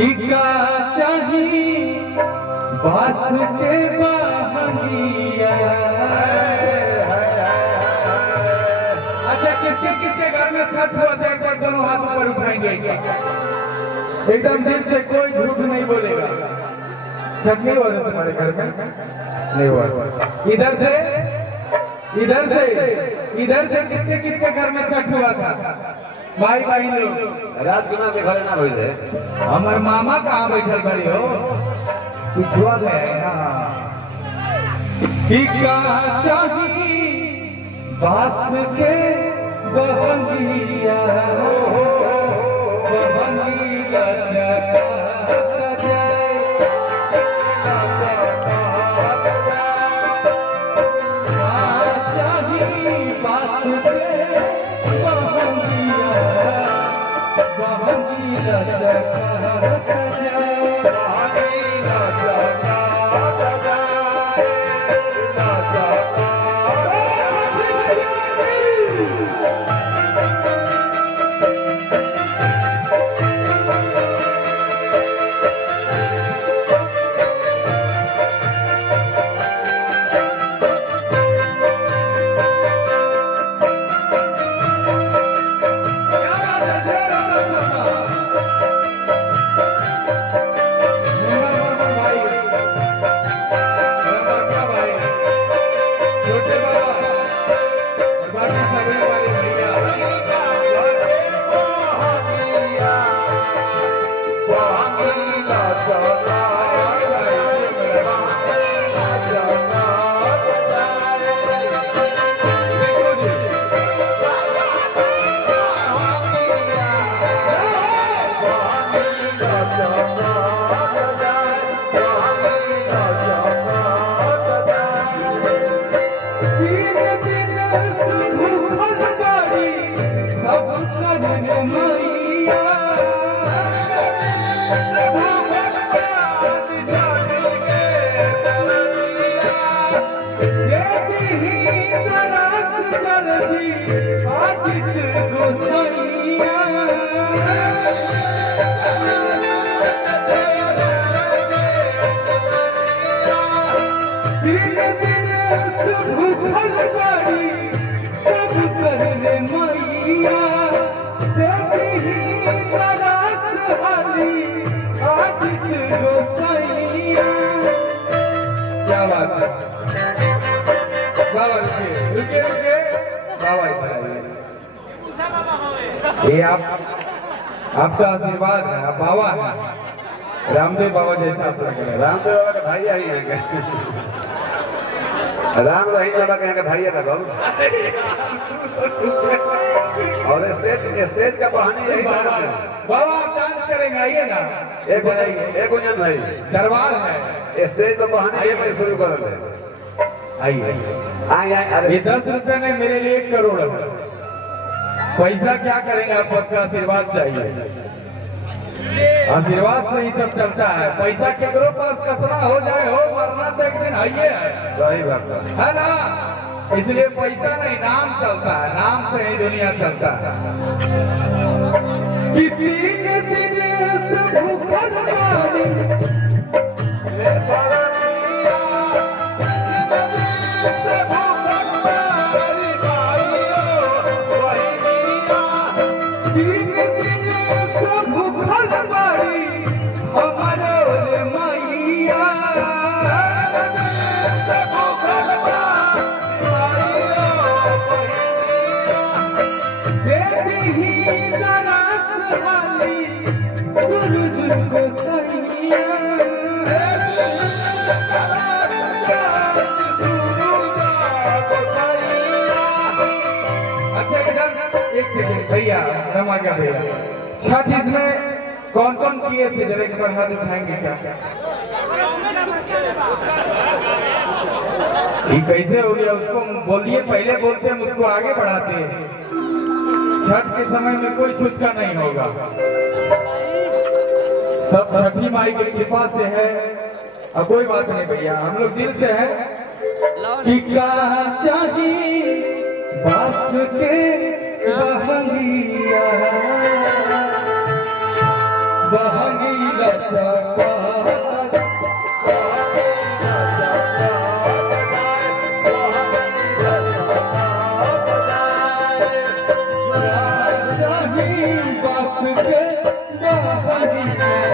का चाही बास के बहंगिया। अच्छा, किसके किसके घर में छठ हुआ था एक बार दोनों हाथ ऊपर उठाएंगे एकदम दिल से, कोई झूठ नहीं बोलेगा। छठ नहीं हुआ था तुम्हारे घर में? नहीं हुआ। इधर से किसके किसके घर में छठ हुआ था? भाई भाई लोग राजकुमार के घरे ना भइले। हमारे मामा कहाँ बैठल बड़ी हो? पिछुआ गए ना। का चाही बास के बहंगिया, बहंगिया चकात जाए। चाही बास के बहंगिया, बहंगिया चकात जाए। ये आपका आशीर्वाद है, आप बाबा है, रामदेव बाबा जैसा आप लग रहे हैं। रामदेव बाबा के भाई आई हैं क्या? राम रहीम बाबा के यहाँ के भाई लगाओ। और स्टेज का बहानी यही बाबा आप डांस करेंगे, आइए ना। एक गुंजन भाई दरबार है, स्टेज पर बहानी ये भाई शुरू कर ले। आइए अरे ये 10 रुपए में मेरे लिए 1 करोड़ है। पैसा क्या करेंगे, आप सबका आशीर्वाद चाहिए। आशीर्वाद से ही सब चलता है। पैसा केकरो पास कतना हो जाए हो, वरना तो एक दिन आइए है। सही बात है ना? इसलिए पैसा नहीं, नाम चलता है, नाम से ही दुनिया चलता है। कि 3 दिन से भूखल बानी भैया, रमा क्या भैया, छठ इसमें कौन कौन किए थे? जरा एक बार हाथ उठाएंगे क्या? ये कैसे हो गया? उसको बोलिए, पहले बोलते हम उसको आगे बढ़ाते हैं। छठ के समय में कोई छूटका नहीं होगा, सब छठी माई की कृपा से है। और कोई बात नहीं भैया, हम लोग दिल से है कि का चाहिए बास के बहंगिया, बहंगी बस के